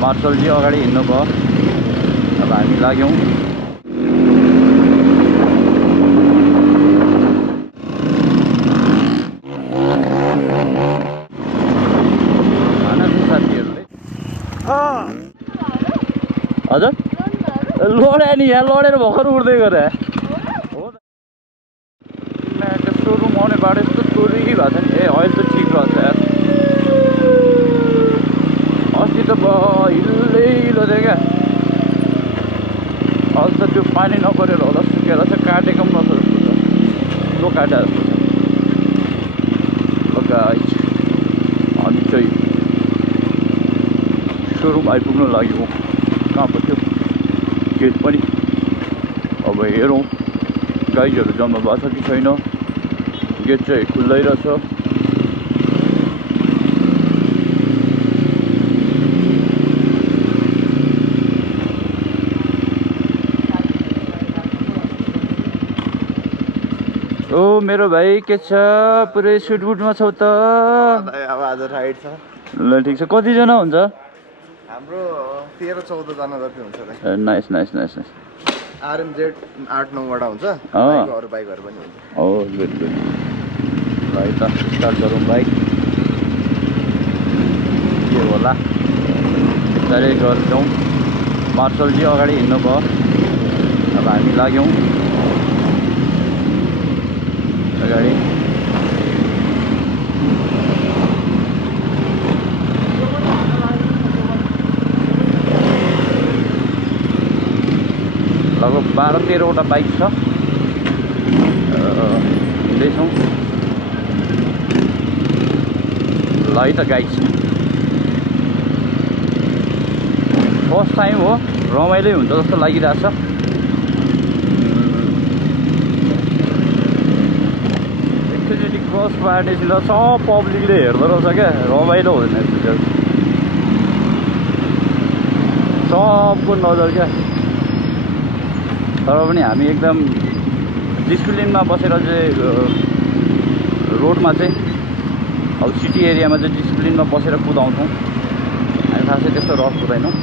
मार्सलजी अगाडि हिँड्नु भयो। अब हामी लाग्यौँ। साथीहरूले हजुर लड्यो नि, यहाँ लडेर भर्खर उड्दै गरे हो। त्यो सोरुम आउने बाटो यस्तो चोरी भएको छ नि। ए अहिले त ठिक रहेछ यार। अस्ति त हिलै हिलो थियो क्या। अहिले त त्यो पानी नपरेर होला सुकेर चाहिँ काटेको पनि नछ जस्तो छ। ठुलो काटे जस्तो छ। गाइस हामी चाहिँ सोरुम आइपुग्नु लाग्यो। कहाँ पो थियो गेट पनि। अब हेरौँ गाइजहरू जम्मा भएको छ कि छैन। गेट चाहिँ खुल्लै रहेछ। ओ मेरो भाइ के छ? पुरै सुटबुटमा छौ त? अब आज राइड छ। ल ठिक छ। कतिजना हुन्छ? हाम्रो 13-14 जना जति हुन्छ। Nice nice nice nice. RMZ 8-9 वटा हुन्छ। अरू बाइकहरू पनि हुन्छ। हो गुड गुड। ल है त स्टार्ट गरौँ बाइक। के होला बिस्तारै गर्छौँ। मार्सलजी अगाडि हिँड्नु भयो। अब हामी लाग्यौँ अगाडि। लगभग 12-13 बाइक छ। हिँड्दैछौँ। ल है त गाइस फर्स्ट टाइम हो। रमाइलो हुन्छ जस्तो लागिरहेछ। एकचोटि क्रस पार्नेपछि ल सब पब्लिकले हेर्दो रहेछ क्या। रमाइलो हुँदैन सबको नजर क्या। तर पनि हामी एकदम डिसिप्लिनमा बसेर चाहिँ रोडमा चाहिँ अब सिटी एरियामा चाहिँ डिसिप्लिनमा बसेर कुदाउँछौँ। हामी खासै त्यस्तो रफ कुदाइनौँ।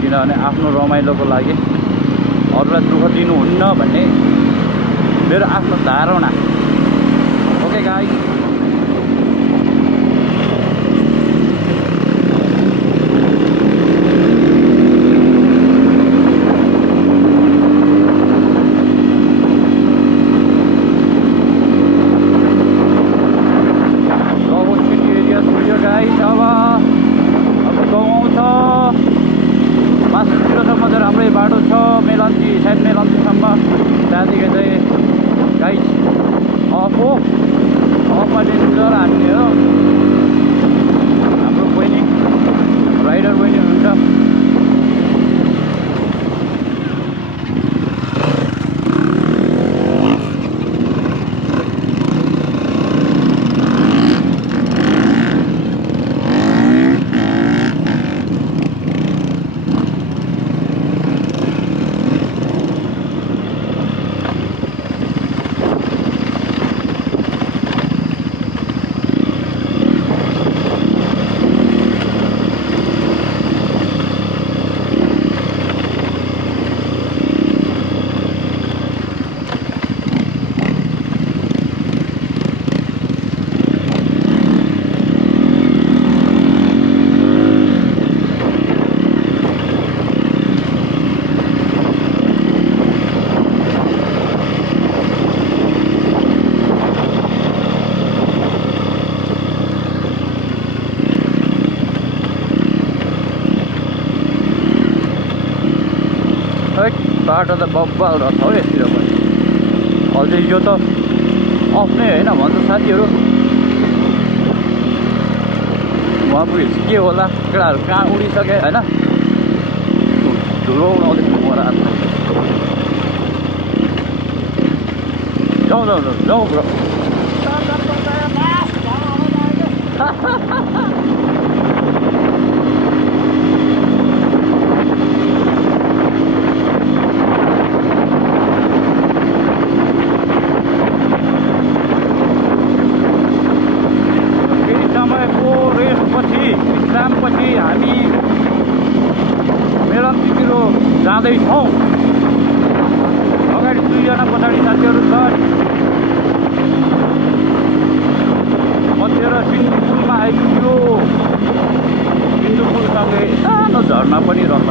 किनभने आफ्नो रमाइलोको लागि अरूलाई दुःख दिनुहुन्न भन्ने मेरो आफ्नो धारणा। ओके गाइस राम्रै बाटो छ। मेलम्ची सायद मेलम्चीसम्म। त्यहाँदेखि चाहिँ गाइस अफ हो। अफमा डेन्जर हान्ने हो। हाम्रो बहिनी राइडर बहिनी हुनुहुन्छ। बाटो त बब्बाल रहेछ हौ यतिर पनि। अझै यो त आफ्नै होइन भन्छ साथीहरू। उहाँ पुगेपछि के होला केटाहरू कहाँ उडिसके होइन। धुलो उडाउँदैछ मोर हातमा। जाउँ जाउँ जाउँ जाउँ ब्रो।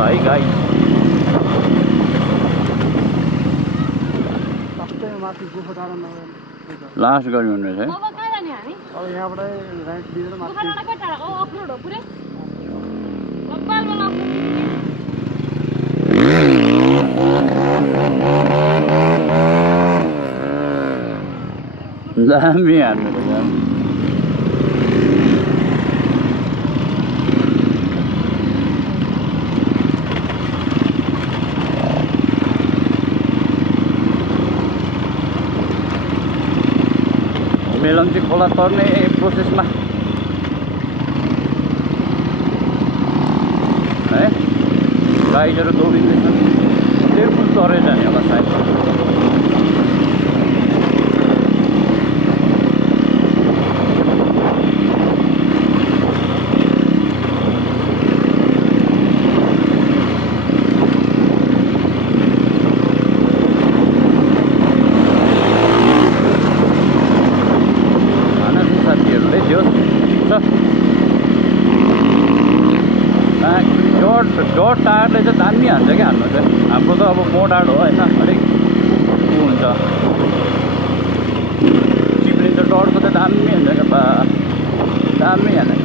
है गाई लास्ट गर्नु रहेछ है अब कहाँ जाने हामी अब यहाँबाट राइट दिएर माथि दुःखबाट कहाँ टाढा हो अफरोड हो पुरै कपालमा अफरोड दामी हान्नु रहेछ मेलम्ची खोला तर्ने प्रोसेसमा है गाईहरू दौडिँदैछन् त्यो कुन तरै जाने होला सायद डट टायरले चाहिँ दामी हान्छ क्या हान्नु चाहिँ हाम्रो त अब मोडाड हो होइन अलिक ऊ हुन्छ चिप्लिन्छ डटको चाहिँ दामी हुन्छ क्या बा दामी हान्छ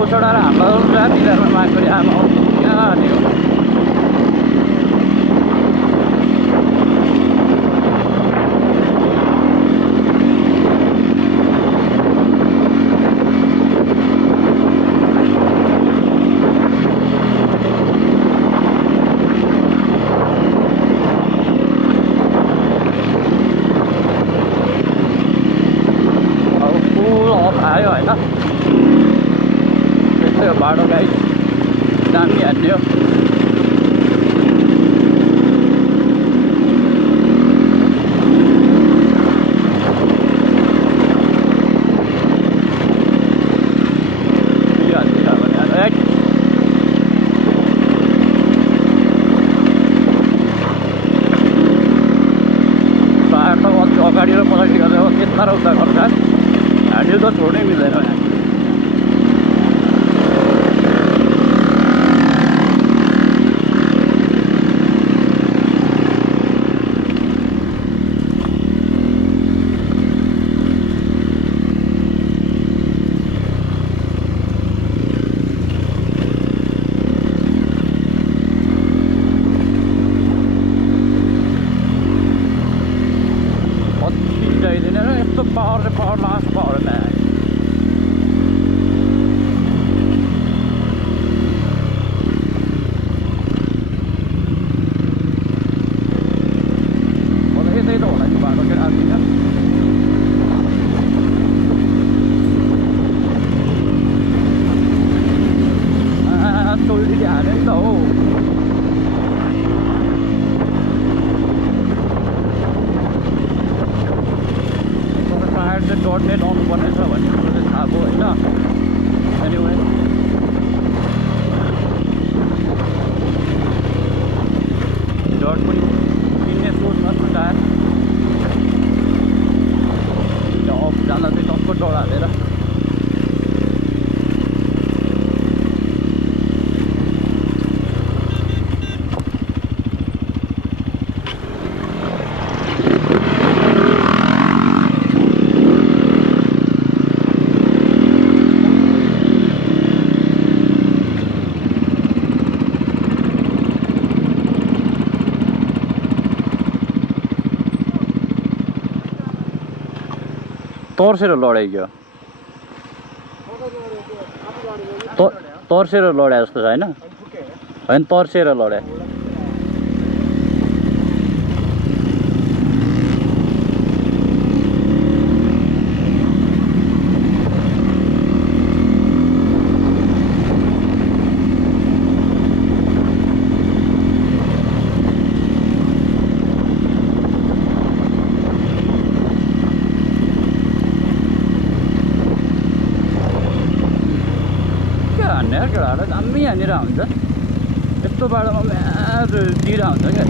उछाएर हाम्रो रातिघरमा मागेको आमा कहाँ नि हो अब फुल अफ आयो होइन बाटो गाई दामी हान्ने हो बाटो अगाडि र पछाडि गर्दा यता र उता गर्दा ह्यान्डल त छोड्नै मिल्दैन यहाँ power last power man. Well, they don't like the battle. Get out of here. Tôi đi nhà đến đâu. चाहिँ डट नेट आउनु पर्ने छ भन्ने कुरो चाहिँ थाहा भयो होइन एनिवे डट पनि किन्ने सोचमा छ टायर अफ जाँदा चाहिँ टक्क डट हालेर तर्सेर लडाइयो तर्सेर लड्या जस्तो छ होइन होइन तर्सेर लड्या केटाहरूलाई दामी हानेर हुन्छ यस्तो बाटोमा म्याच दिएर हुन्छ क्या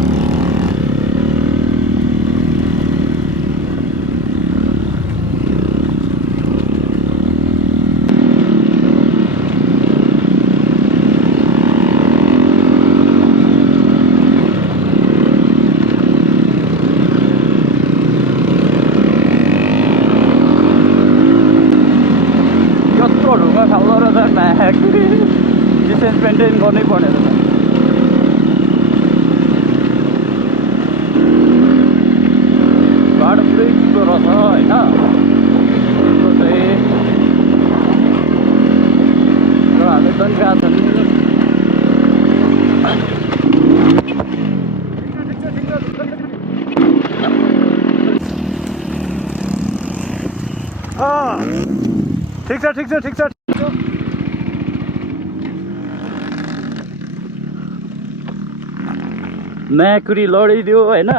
ढुङ्गा खाल्दो रहेछ म्याक डिस्टेन्स मेन्टेन गर्नै पर्ने रहेछ बाटो पुरै चिप्लो रहेछ होइन चिप्लो चाहिँ र हामी पनि गएको ठिक छ ठिक छ ठिक छ म्याकुरी लडिदियो होइन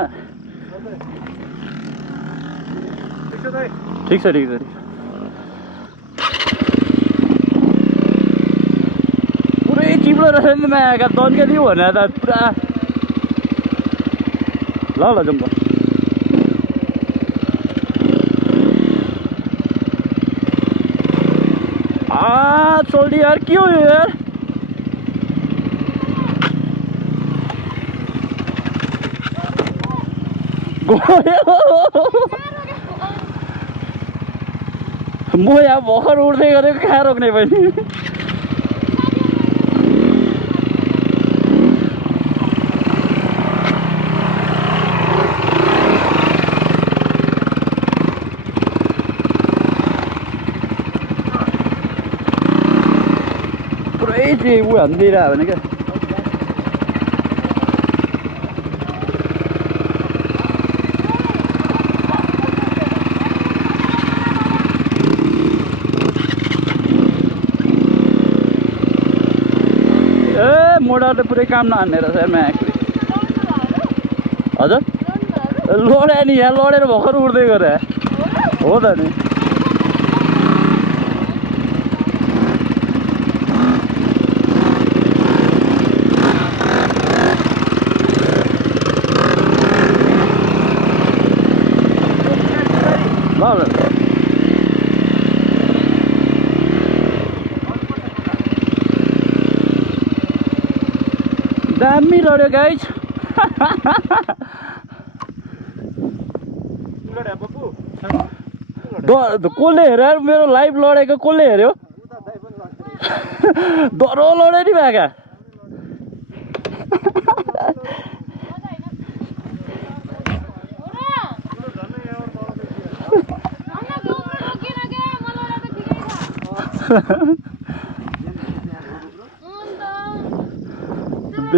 ठिक छ ठिक छ पुरै चिप्लो रहेछ नि म्याका तन्केदियो भनेर त पुरा ल ल जाउँ त चल्दी यार के हो यो यार म यहाँ भर्खर उठ्दै गरेको कहाँ रोक्ने पनि पुरै चाहिँ ऊ हानिदिइरहेको भने क्या मोडरले पुरै काम नहान्ने रहेछ म्याकले हजुर लड्यो नि यहाँ लडेर भर्खर उठ्दै गरे हो त नि ल दामी लड्यो गाइज कसले हेऱ्यो मेरो लाइभ लडेको कसले हेऱ्यो डह्रो लड्यो नि भाका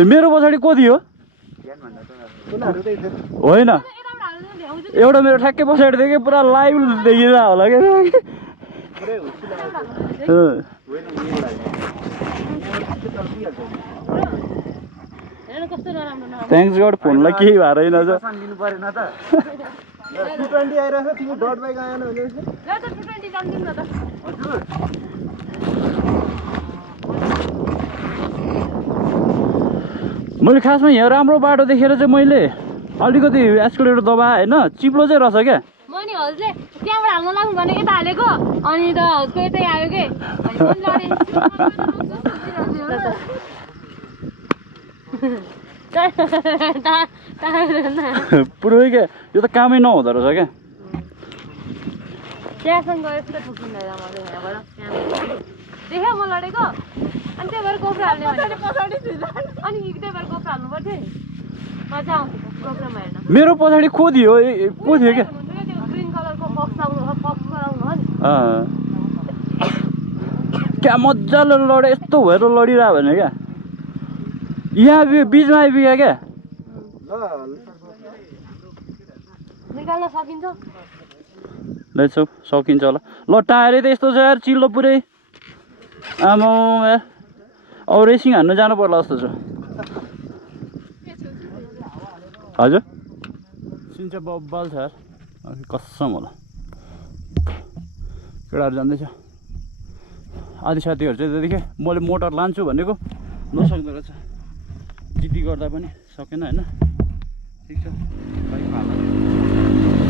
मेरो पछाडि को थियो होइन एउटा मेरो ठ्याक्कै पछाडि थियो कि पुरा लाइभ देखिँदा होला क्या थ्याङ्क्स गड फोनलाई केही भएर रहेन मैले खासमा यहाँ राम्रो बाटो देखेर चाहिँ मैले अलिकति एस्केलेटर दबाएँ होइन चिप्लो चाहिँ रहेछ क्या मैले हजुरले त्यहाँबाट हाल्न लाग्नु भने यता हालेको अनि त हजुरको यतै आयो के पुरै क्या यो त कामै नहुँदो रहेछ क्या त्यहाँसँग यस्तो ठुकिँदैन मैले यहाँबाट देख्यो म लडेको अनि त्यही भएर गोप्रो हाल्ने अनि त्यही भएर गोप्रो हाल्नु पर्थ्यो नि मजा आउँछ गोप्रोमा हेर्न मेरो पछाडि को थियो को थियो क्या ग्रिन कलरको बक्स गराउनु हो नि क्या मजाले लड्यो यस्तो भएर लडिरह्यो भने क्या यहाँ बिचमा आइपुग्यो क्या निकाल्न सकिन्छ लेट्स सकिन्छ होला ल टायरै त यस्तो छ यार चिल्लो पुरै आमा यार अब रेसिङ हान्नु जानु पर्ला जस्तो छ हजुर सिन चाहिँ बब्बल छ यार कसम होला केटाहरू जाँदैछ आदि साथीहरू चाहिँ त्यतिकै मैले मोटर लान्छु भनेको नसक्दो रहेछ जिद्दी गर्दा पनि सकेन होइन ठिक छ बाइक हाल्नु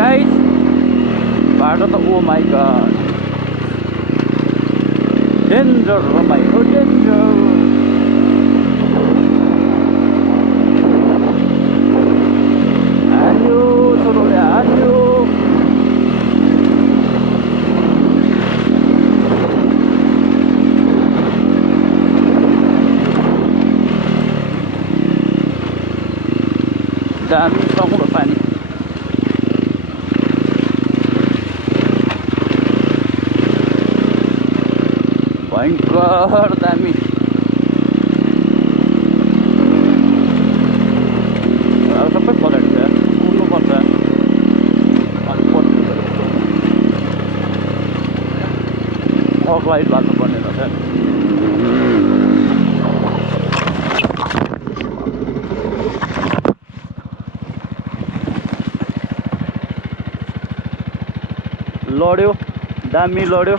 guys, bago to, oh my god, danger, oh my god, danger. Ayo, turun ya, ayo. Dan kamu lupa nih. भयङ्कर दामी अब सबै पछाडि छ कुद्नुपर्छ अनि फग लाइट बाल्नुपर्ने रहेछ लड्यो दामी लड्यो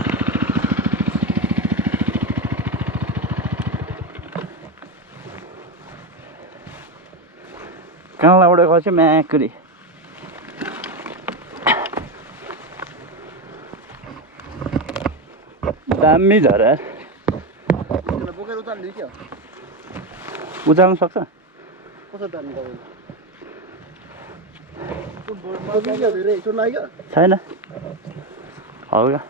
कहाँलाई उडेको चाहिँ म्याकुरी दामी झरा उचाल्नु सक्छ छैन हौ क्या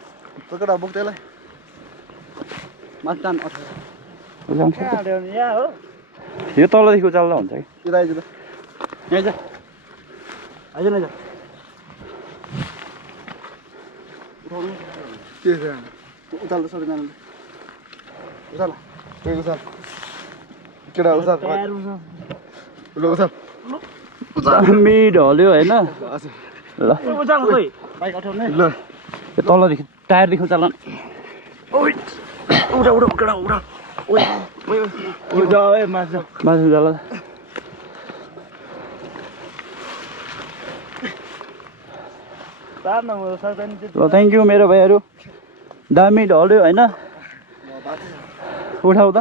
यो तलदेखि उचाल्दा हुन्छ कि यहाँ जा आइज न जा उचाल्नु सक्दैन उचाल केटा उचाल दामी ढल्यो होइन ल ल यो तलदेखि टायरदेखि उचाल्नु मासु जाला ल थ्याङ्क यू मेरो भाइहरू दामी ढल्यो होइन उठाउ त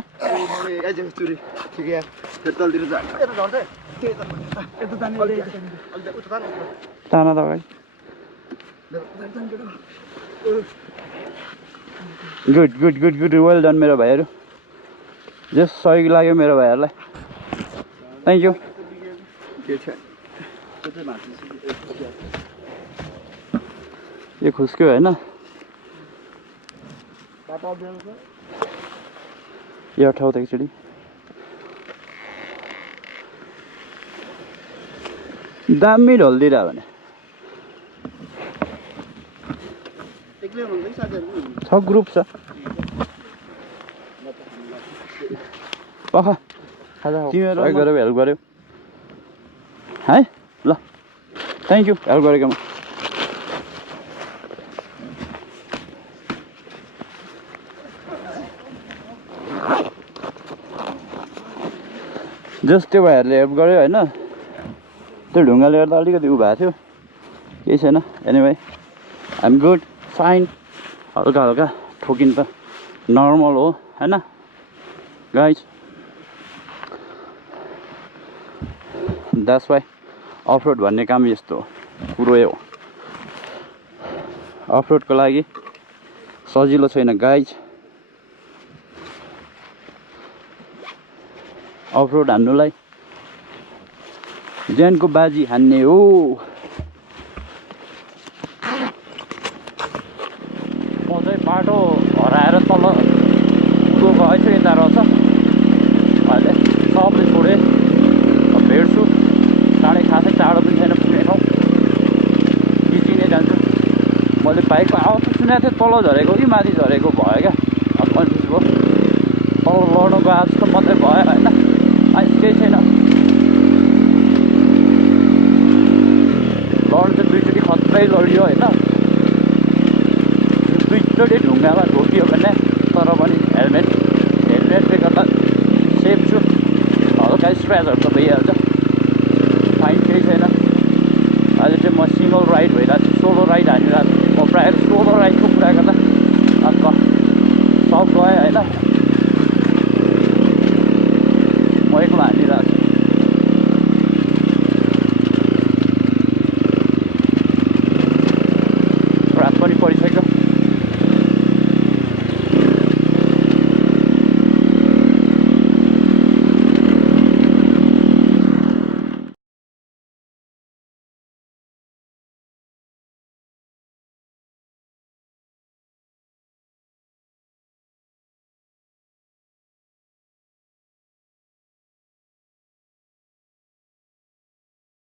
ताना त अगाडि good good good good well done मेरो भाइहरू जस सहयोग लाग्यो मेरो भाइहरूलाई थ्याङ्क यू यो खुस्क्यो होइन यो ठाउँ त एकचोटि दामी ढल्दिरह भने छ ग्रुप छ तिमीहरू गरेर हेल्प गर्यो है ल थ्याङ्क यू हेल्प गरेकोमा जस्ट त्यो भाइहरूले हेल्प गर्यो होइन त्यो ढुङ्गाले गर्दा अलिकति उ भएको थियो केही छैन एनिवे आइएम गुड फाइन हल्का हल्का ठोकिन त नर्मल हो होइन guys that's why off road भन्ने काम यस्तो हो कुरो हो अफ रोडको लागि सजिलो छैन गाइज अफ रोड हान्नुलाई ज्यानको बाजी हान्ने हो म चाहिँ बाटो हराएर तल उदो गएछु यता रहेछ अहिले सबले छोडेँ भेट्छु टाढै खासै टाढो पनि छैन पुग्ने ठाउँ बिची नै जान्छु मैले बाइकको आवाज सुनेको थिएँ तल झरेको कि माथि झरेको भयो क्या अब कन्फ्युज भयो तल लड्नुको आवाज त मात्रै भयो होइन केही छैन पुरै लडियो होइन दुईचोटि ढुङ्गामा ठोकियो भने तर पनि हेलमेटले गर्दा सेफ छु हल्का स्क्रचहरू त भइहाल्छ फाइन केही छैन अहिले चाहिँ म सिङ्गल राइड भइरहेको छु सोलो